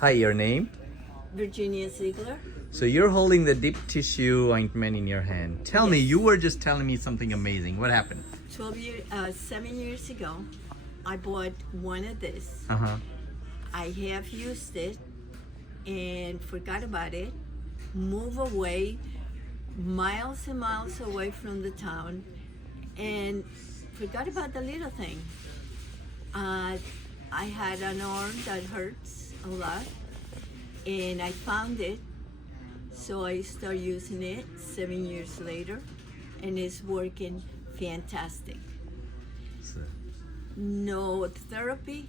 Hi, your name? Virginia Ziegler. So you're holding the deep tissue ointment in your hand. Tell me, Yes. you were just telling me something amazing. What happened? 7 years ago, I bought one of this. Uh-huh. I have used it and forgot about it. Move away, miles and miles away from the town, and forgot about the little thing. I had an arm that hurts a lot, and I found it, so I started using it 7 years later, and it's working fantastic. So, No therapy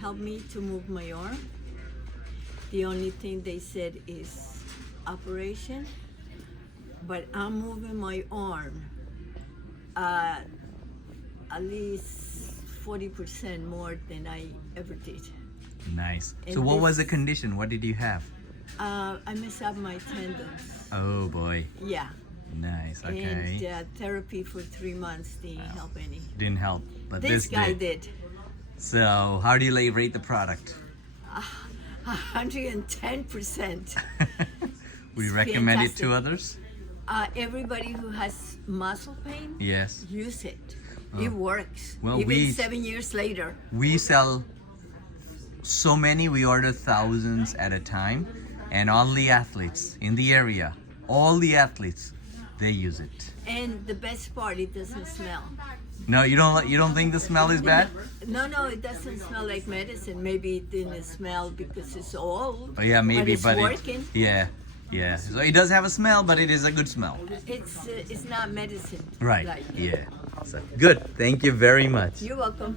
helped me to move my arm. The only thing they said is operation, but I'm moving my arm at least 40% more than I ever did. nice. And So what was the this- condition? What did you have? I messed up my tendons. Oh boy. Yeah. Nice. Okay. And therapy for 3 months didn't help any. Didn't help, but This this guy did. did. So how do you rate the product? 110%. Would you It's recommend it to fantastic. others? Everybody who has muscle pain, Yes. use it. It works. Well, Even we- 7 years later. We sell so many, we order thousands at a time, and all the athletes in the area, all the athletes, they use it. And the best part, it doesn't smell. No, you don't think the smell is bad? No, it doesn't smell like medicine. Maybe it didn't smell because it's old. Oh yeah, maybe, but it's but working. yeah. So it does have a smell, but it is a good smell. It's not medicine. Right. Like, Yeah. So, good. Thank you very much. You're welcome.